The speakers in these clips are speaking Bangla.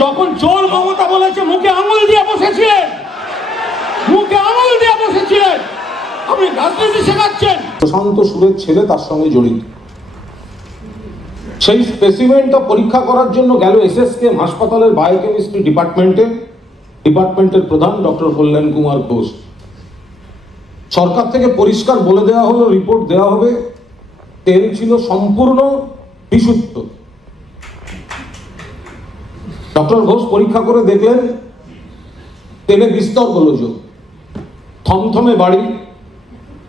যখন চোর মমতা বলেছে, মুখে আঙুল দিয়ে বসেছিলেন। মুখে আঙুল দিয়ে বসেছিলেন। আপনি রাজনীতি শেখাচ্ছেন। প্রশান্ত সুরের ছেলে তার সঙ্গে জড়িত। সেই স্পেসিমেন্টটা পরীক্ষা করার জন্য গেল এসএসকে হাসপাতালের বায়োকেমিস্ট্রি ডিপার্টমেন্টে ডিপার্টমেন্টের প্রধান ডক্টর কল্যাণ কুমার ঘোষ। সরকার থেকে পরিষ্কার বলে দেওয়া হলো রিপোর্ট দেওয়া হবে। তেল ছিল সম্পূর্ণ বিশুদ্ধ। ডক্টর ঘোষ পরীক্ষা করে দেখলেন, তেলে বিস্তর গোলযোগ। থমথমে বাড়ি।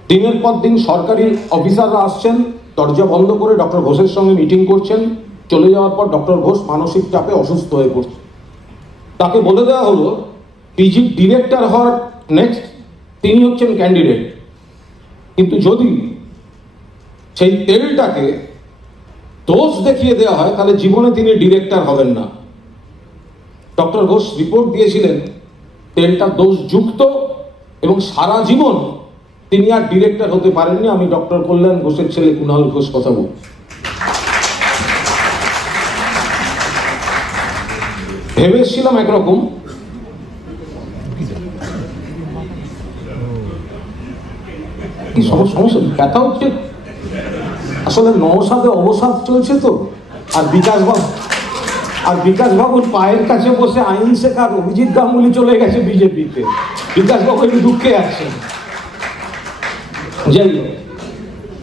দিনের পর দিন সরকারি অফিসাররা আসছেন, দরজা বন্ধ করে ডক্টর ঘোষের সঙ্গে মিটিং করছেন। চলে যাওয়ার পর ডক্টর ঘোষ মানসিক চাপে অসুস্থ হয়ে পড়ছে তাকে বলে দেওয়া হলো, পিজি ডিরেক্টর হওয়ার নেক্সট তিনি হচ্ছেন ক্যান্ডিডেট কিন্তু যদি সেই তেলটাকে দোষ দেখিয়ে দেওয়া হয়, তাহলে জীবনে তিনি ডিরেক্টর হবেন না। ডক্টর ঘোষ রিপোর্ট দিয়েছিলেন তেলটা দোষযুক্ত এবং সারা জীবন তিনি আর ডিরেক্টর হতে পারেননি। আমি ডক্টর কল্যাণ ঘোষের ছেলে কুণাল ঘোষ কথা বল ভেবেছিলাম একরকম। কি সমস্যা? ব্যথা হচ্ছে? আসলে নবসাদে অবসাদ চলছে তো, আর বিকাশ বাবু আর বিকাশ বাবুর পায়ের কাছে বসে আইন শেখার অভিজিৎ গাঙ্গুলি চলে গেছে বিজেপিতে। বিকাশ বাবু একটু দুঃখে আছেন। যাই হোক,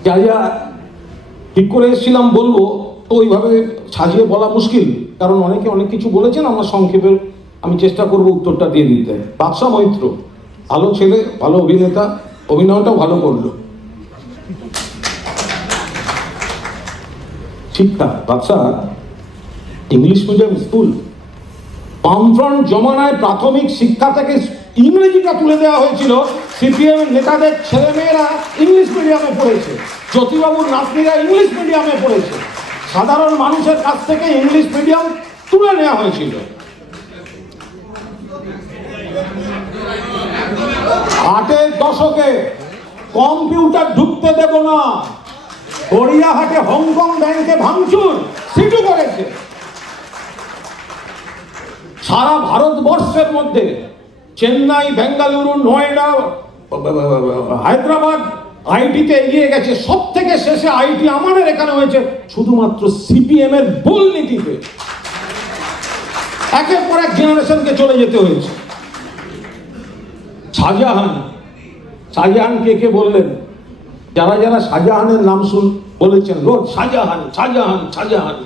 যা যা ঠিক করে এসেছিলাম বলব, তো ওইভাবে সাজিয়ে বলা মুশকিল, কারণ অনেকে অনেক কিছু বলেছেন, আমার সংক্ষেপে আমি চেষ্টা করব উত্তরটা দিয়ে দিতে। বাদশা মৈত্র, ভালো ছেলে, ভালো অভিনেতা, অভিনয়টাও ভালো করল। ঠিকঠাক বাদশা ইংলিশ মিডিয়াম স্কুল বামফ্রন্ট জমানায় প্রাথমিক শিক্ষা থেকে ইংরেজিটা তুলে দেওয়া হয়েছিল। সিপিএম নেতাদের ছেলেমেয়েরা ইংলিশ মিডিয়ামে পড়েছে। জ্যোতিবাবুর নাতনিরা ইংলিশ মিডিয়ামে পড়েছে। সাধারণ মানুষের কাছ থেকে ইংলিশ মিডিয়াম তুলে নেওয়া হয়েছিল। আটের দশকে কম্পিউটার ঢুকতে দেব না। গড়িয়াহাটে হংকং ব্যাংকে ভাঙচুর, সিটু করেছে। সারা ভারতবর্ষের মধ্যে চেন্নাই, বেঙ্গালুরু, নয়ডা, হায়দ্রাবাদ আইটিতে এগিয়ে গেছে। সব থেকে শেষে আইটি আমাদের এখানে হয়েছে, শুধুমাত্র সিপিএম এর ভুল নীতিতে। একের পর এক জেনারেশনকে চলে যেতে হয়েছে। শাহজাহান শাহজাহান কে কে বললেন? যারা যারা শাহজাহানের নাম শুন, বলেছেন, রোজ শাহজাহান শাহজাহান শাহজাহান।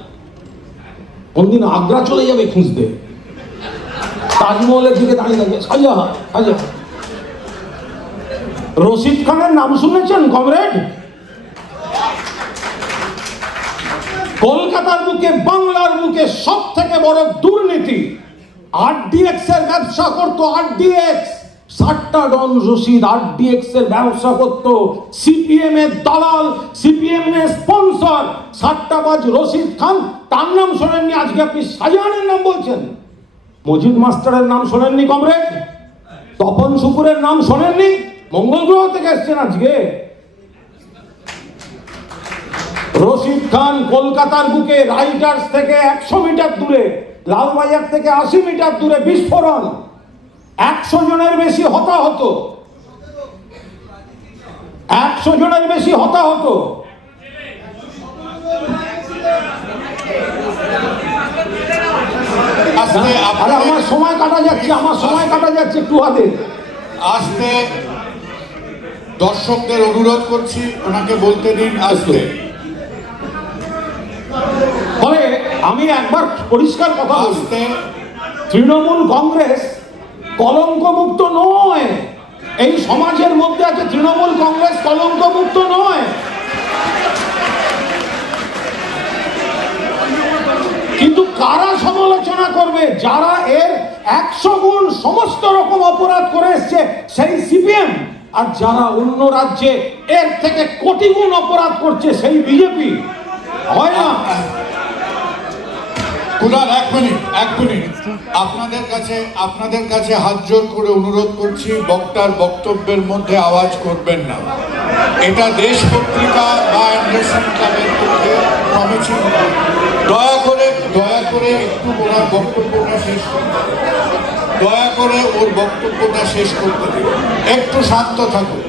কোনদিন আগ্রা চলে যাবে খুঁজতে। তাজমহলের দিকে দাঁড়িয়ে থাকবে রশিদ খানের নাম শুনেছেন, কমরেড? কলকাতার বুকে, বাংলার বুকে সব থেকে বড় দুর্নীতি। আরডিএক্স এর ব্যবসা করতো আরডিএক্স। ষাটটা ডন রশিদ আরডিএক্স এর ব্যবসা করতো। সিপিএম এর দালাল, সিপিএম এর স্পন্সর। ষাটটাবাজ রশিদ খান, তার নাম শোনেননি, আজকে আপনি শাহজাহানের নাম বলছেন। মজিদ মাস্টারের নাম শোনেননি কমরেড? তপন শুকুরের নাম শোনেননি? মঙ্গল গ্রহ থেকে এসছেন আজকে? রশিদ খান কলকাতার বুকে রাইটার্স থেকে একশো মিটার দূরে, লালবাজার থেকে আশি মিটার দূরে বিস্ফোরণ। একশো জনের বেশি হতাহত। একশো জনের বেশি হতাহত। আস্তে আরে আমার সময় কাটা যাচ্ছে আমার সময় কাটা যাচ্ছে একটু হাতে। আস্তে দর্শকদের অনুরোধ করছি ওনাকে বলতে দিন আস্তে। ফলে আমি একবার পরিষ্কার কথা আস্তে। তৃণমূল কংগ্রেস কলঙ্কমুক্ত নয়। এই সমাজের মধ্যে আছে তৃণমূল কংগ্রেস কলঙ্কমুক্ত নয়। কারা সমালোচনা করবে? যারা এর একশো গুণ সমস্ত রকম অপরাধ করে এসছে, সেই সিপিএম। আর যারা অন্য রাজ্যে এর থেকে কোটি গুণ অপরাধ করছে, সেই বিজেপি। হয় না? কুনাল এক মিনিট এক মিনিট। আপনাদের কাছে আপনাদের কাছে হাত জোর করে অনুরোধ করছি, বক্তার বক্তব্যের মধ্যে আওয়াজ করবেন না। এটা দেশ পত্রিকা বা দয়া করে করে একটু ওনার বক্তব্যটা শেষ করতে দয়া করে ওর বক্তব্যটা শেষ করতে দিন একটু শান্ত থাকুন।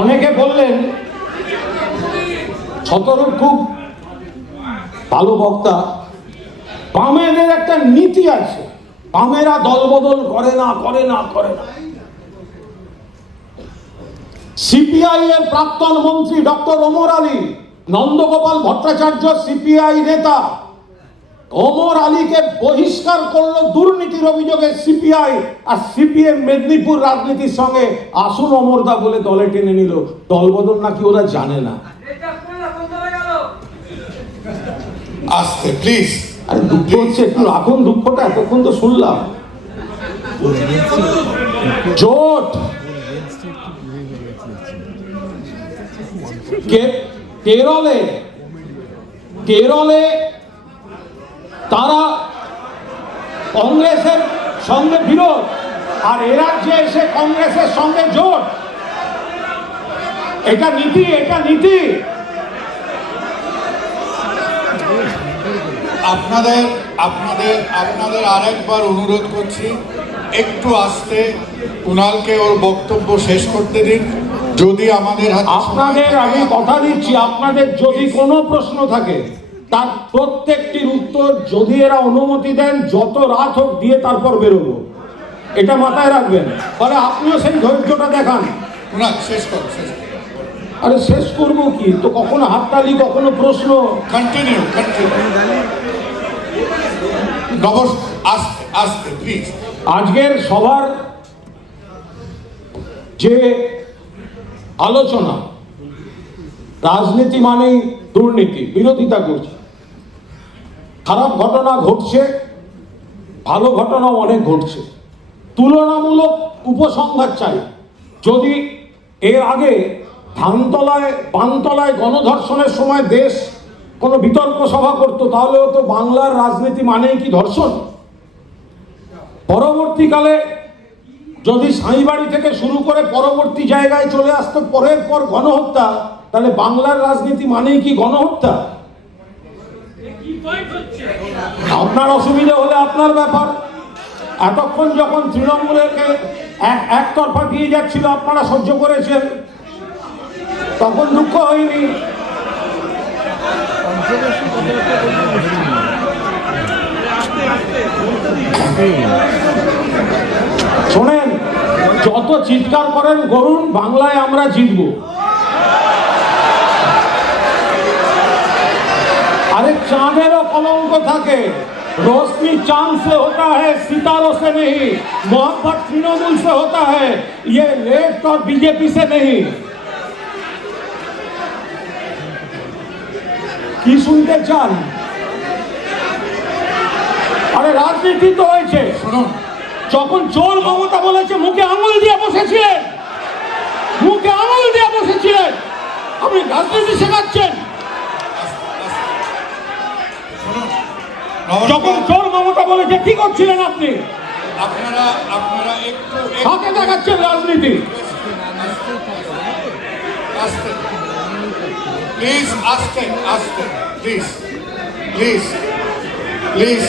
অনেকে বললেন সতেরো খুব ভালো বক্তা। বামেদের একটা নীতি আছে। বামেরা দলবদল করে না করে না করে না। সিপিআই এর প্রাক্তন মন্ত্রী ডক্টর ওমর আলী নন্দগোপাল ভট্টাচার্য সিপিআই নেতা। ওমর আলীকে বহিষ্কার করল দুর্নীতির অভিযোগে সিপিআই আর সিপিএম মেদিনীপুর রাজনীতির সঙ্গে আসুন অমরদা বলে দলে টেনে নিল। দলবদল নাকি ওরা জানে না। আসতে প্লিজ আর দুঃখ হচ্ছে একটু রাখুন দুঃখটা এতক্ষণ তো শুনলাম। জোট কে- কেরলে। কেরলে তারা কংগ্রেসের সঙ্গে বিরোধ, আর এ রাজ্যে এসে কংগ্রেসের সঙ্গে জোট। এটা নীতি এটা নীতি। আপনাদের আপনাদের আপনাদের আরেকবার অনুরোধ করছি, একটু আসতে কুণালকে ওর বক্তব্য শেষ করতে দিন। যদি আমাদের আপনাদের আমি কথা দিচ্ছি আপনাদের যদি কোনো প্রশ্ন থাকে তার প্রত্যেকটির উত্তর যদি এরা অনুমতি দেন যত রাত হোক দিয়ে তারপর বেরোবো। এটা মাথায় রাখবেন। ফলে আপনিও সেই ধৈর্যটা দেখান। কুণাল শেষ করো শেষ আরে শেষ করব কি? তো কখনো হাততালি কখনো প্রশ্ন। কন্টিনিউ আজকের সবার যে আলোচনা। রাজনীতি মানেই দুর্নীতি, বিরোধিতা করছে। খারাপ ঘটনা ঘটছে, ভালো ঘটনাও অনেক ঘটছে। তুলনামূলক উপসংহার চাই। যদি এর আগে ধানতলায় পানতলায় গণধর্ষণের সময় দেশ কোনো বিতর্ক সভা করতো, তাহলেও তো বাংলার রাজনীতি মানেই কি ধর্ষণ? পরবর্তীকালে যদি সাঁইবাড়ি থেকে শুরু করে পরবর্তী জায়গায় চলে আসতো, পরের পর গণহত্যা, তাহলে বাংলার রাজনীতি মানেই কি গণহত্যা? আপনার অসুবিধা হলে আপনার ব্যাপার। এতক্ষণ যখন তৃণমূলকে এক একতরফা দিয়ে যাচ্ছিল, আপনারা সহ্য করেছেন। তখন দুঃখ হয়নি। যত চিৎকার করেন করুন বাংলায় আমরা জিতবো अरे चांदेरो कलंक থাকে रोशनी चांद से होता है सितारों से नहीं मोहब्बत तृणमूल से होता है ये लेफ्ट और बीजेपी से नहीं কি শুনতে চান আরে রাজনীতি তো হয়েছে শুনুন যখন চোর মমতা বলেছে মুখে আঙুল দিয়ে বসেছিলেন। মুখে আঙুল দিয়ে বসেছিলেন। আপনি রাজনীতি শেখাচ্ছেন। যখন চোর মমতা বলেছে কি করছিলেন আপনি? আপনারা আপনারা একটু হাতে দেখাচ্ছেন রাজনীতি। আসতে প্লিজ আসতে আসতে প্লিজ প্লিজ প্লিজ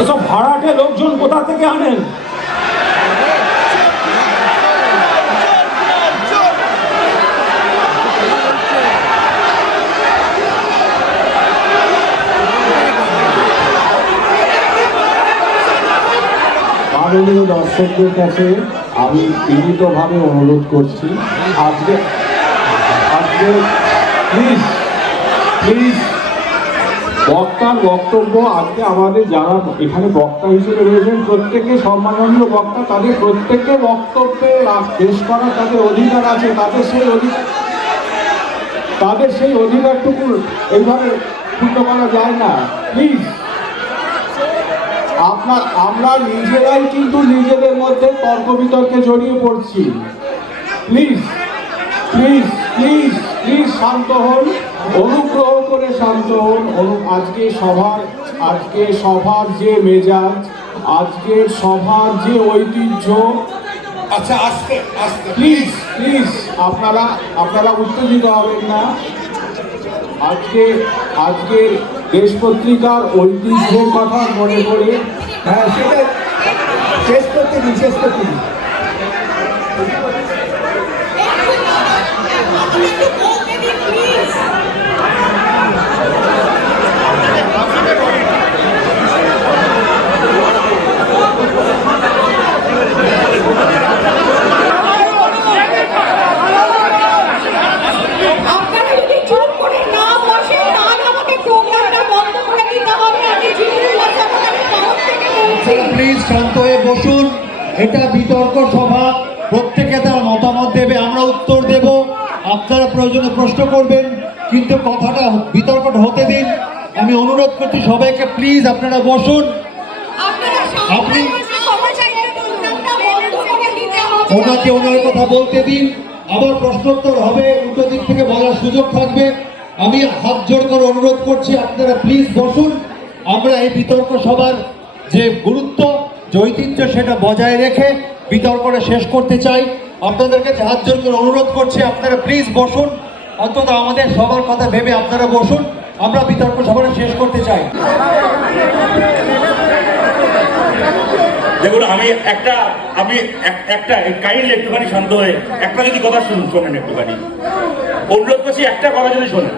এসব ভাড়াটে লোকজন কোথা থেকে আনেন? মাননীয় দর্শকদের কাছে আমি বিনীতভাবে অনুরোধ করছি, আজকে আজকে প্লিজ প্লিজ বক্তার বক্তব্য আজকে আমাদের যারা এখানে বক্তা হিসেবে রয়েছেন প্রত্যেকে সম্মাননীয় বক্তা, তাদের প্রত্যেককে বক্তব্যে পেশ করার তাদের অধিকার আছে, তাদের সেই অধিকার তাদের সেই অধিকারটুকু এইভাবে পূর্ণ করা যায় না। প্লিজ আপনার আমরা নিজেরাই কিন্তু নিজেদের মধ্যে তর্ক বিতর্কে জড়িয়ে পড়ছি। প্লিজ প্লিজ প্লিজ প্লিজ শান্ত হন। অনুগ্রহ করে শান্ত হন। আজকে সভার আজকে সভার যে মেজাজ আজকে সভার যে ঐতিহ্য আচ্ছা আস্তে আস্তে। প্লিজ প্লিজ আপনারা আপনারা উত্তেজিত হবেন না। আজকে আজকে দেশ পত্রিকার ঐতিহ্যের কথা মনে করে হ্যাঁ সেটা শেষ করতে দিন শেষ করতে দিন আপনারা যদি চুপ করে না বসেন তাহলে আমাকে প্রোগ্রামটা বন্ধ করে দিতে হবে আমি জিনিস লজ্জাপনার তরফ থেকে বলছি প্লিজ শান্ত হয়ে বসুন এটা বিতর্ক সভা। প্রত্যেকে তার মতামত দেবে আমরা উত্তর দেব। আপনারা প্রয়োজনে প্রশ্ন করবেন কিন্তু কথাটা বিতর্কটা হতে দিন। আমি অনুরোধ করছি সবাইকে প্লিজ আপনারা বসুন। আপনি- ওনাকে ওনার কথা বলতে দিন। আবার প্রশ্নোত্তর হবে উল্টো দিক থেকে বলার সুযোগ থাকবে। আমি হাত জোর করে অনুরোধ করছি আপনারা প্লিজ বসুন। আমরা এই বিতর্ক সভার যে গুরুত্ব যে ঐতিহ্য সেটা বজায় রেখে বিতর্কটা শেষ করতে চাই আপনাদের কাছে হাত জোর করে অনুরোধ করছি আপনারা প্লিজ বসুন অন্তত আমাদের সবার কথা ভেবে আপনারা বসুন আমরা বিতর্ক সভাটা শেষ করতে চাই দেখুন আমি একটা আমি এক- একটা কাইন্ডলি একটুখানি শান্ত হয়ে একটা যদি কথা শুনুন শোনেন একটুখানি অনুরোধ করছি একটা কথা যদি শোনেন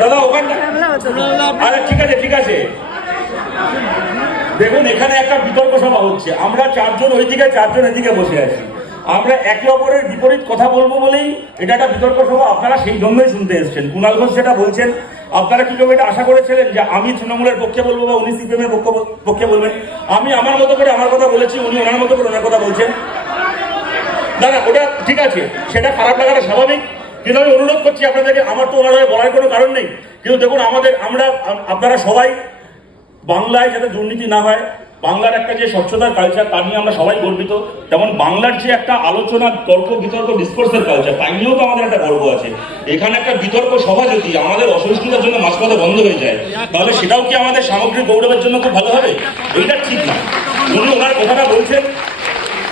দাদা ওখানটা আরে ঠিক আছে ঠিক আছে দেখুন, এখানে একটা বিতর্ক সভা হচ্ছে। আমরা চারজন ওইদিকে, চারজন এদিকে বসে আছি। আমরা একে অপরের বিপরীত কথা বলব বলেই এটা একটা বিতর্ক সভা। আপনারা সেই জন্যই শুনতে এসেছেন। কুণাল ঘোষ যেটা বলছেন, আপনারা কি এটা আশা করেছিলেন যে আমি তৃণমূলের পক্ষে বলব বা উনি সিপিএম এর পক্ষ- পক্ষে বলবেন? আমি আমার মতো করে আমার কথা বলেছি, উনি ওনার মতো করে ওনার কথা বলছেন। না না, ওটা ঠিক আছে। সেটা খারাপ লাগাটা স্বাভাবিক। কিন্তু আমি অনুরোধ করছি আপনাদেরকে, আমার তো ওনার হয়ে বলার কোনো কারণ নেই। কিন্তু দেখুন, আমাদের, আমরা আপনারা সবাই বাংলায় যাতে দুর্নীতি না হয়, বাংলার একটা যে স্বচ্ছতার কালচার তা নিয়ে আমরা সবাই গর্বিত। তেমন বাংলার যে একটা আলোচনা, তর্ক, বিতর্ক ডিসকোর্সের কালচার তাই নিয়েও তো আমাদের একটা গর্ব আছে। এখানে একটা বিতর্ক সভা যদি আমাদের অসহিষ্ণুতার জন্য মাঝপথে বন্ধ হয়ে যায়, তাহলে সেটাও কি আমাদের সামগ্রিক গৌরবের জন্য খুব ভালো হবে? এইটা ঠিক না। উনি ওনার কথাটা বলছেন।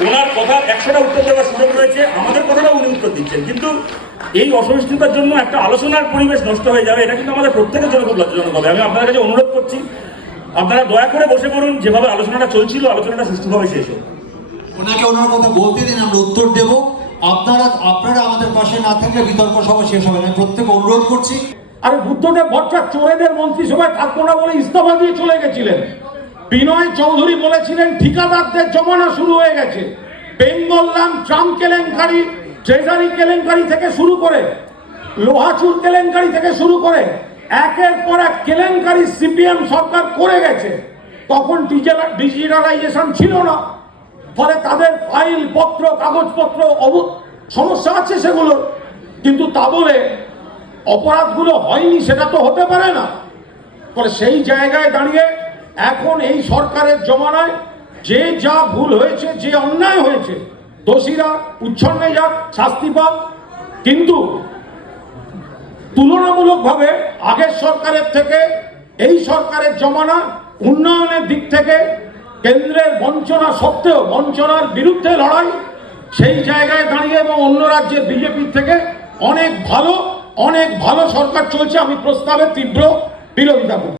ওনার কথা একশোটা উত্তর দেওয়ার সুযোগ রয়েছে। আমাদের কথাটা উনি উত্তর দিচ্ছেন। কিন্তু এই অসহিষ্ণুতার জন্য একটা আলোচনার পরিবেশ নষ্ট হয়ে যাবে, এটা কিন্তু আমাদের প্রত্যেকের জন্য খুব লজ্জাজনক হবে। আমি আপনার কাছে অনুরোধ করছি আপনারা দয়া করে বসে পড়ুন যেভাবে আলোচনাটা চলছিল আলোচনাটা সুষ্ঠুভাবে শেষ হোক। ওনাকে ওনার কথা বলতে দিন আমরা উত্তর দেব। আপনারা আপনারা আমাদের পাশে না থাকলে বিতর্ক সভা শেষ হবে না। আমি প্রত্যেকে অনুরোধ করছি। আরে বুদ্ধদেব ভট্টাচার্য চোরেদের মন্ত্রিসভায় থাকব না বলে ইস্তফা দিয়ে চলে গেছিলেন। বিনয় চৌধুরী বলেছিলেন ঠিকাদারদের জমানা শুরু হয়ে গেছে। বেঙ্গলরাম ট্রাম্প কেলেঙ্কারি ট্রেজারি কেলেঙ্কারি থেকে শুরু করে লোহাচুর কেলেঙ্কারি থেকে শুরু করে একের পর এক কেলেঙ্কারি সিপিএম সরকার করে গেছে। তখন ডিজিটালাইজেশন ছিল না। ফলে তাদের ফাইল পত্র, কাগজপত্র সমস্যা আছে সেগুলো। কিন্তু তা বলে অপরাধগুলো হয়নি, সেটা তো হতে পারে না। ফলে সেই জায়গায় দাঁড়িয়ে এখন এই সরকারের জমানায় যে যা ভুল হয়েছে, যে অন্যায় হয়েছে, দোষীরা উচ্ছন্নে যাক, শাস্তি পাক। কিন্তু তুলনামূলকভাবে আগের সরকারের থেকে, এই সরকারের জমানা উন্নয়নের দিক থেকে কেন্দ্রের বঞ্চনা সত্ত্বেও, বঞ্চনার বিরুদ্ধে লড়াই, সেই জায়গায় দাঁড়িয়ে এবং অন্য রাজ্যের বিজেপির থেকে অনেক ভালো অনেক ভালো সরকার চলছে। আমি প্রস্তাবে তীব্র বিরোধিতা করি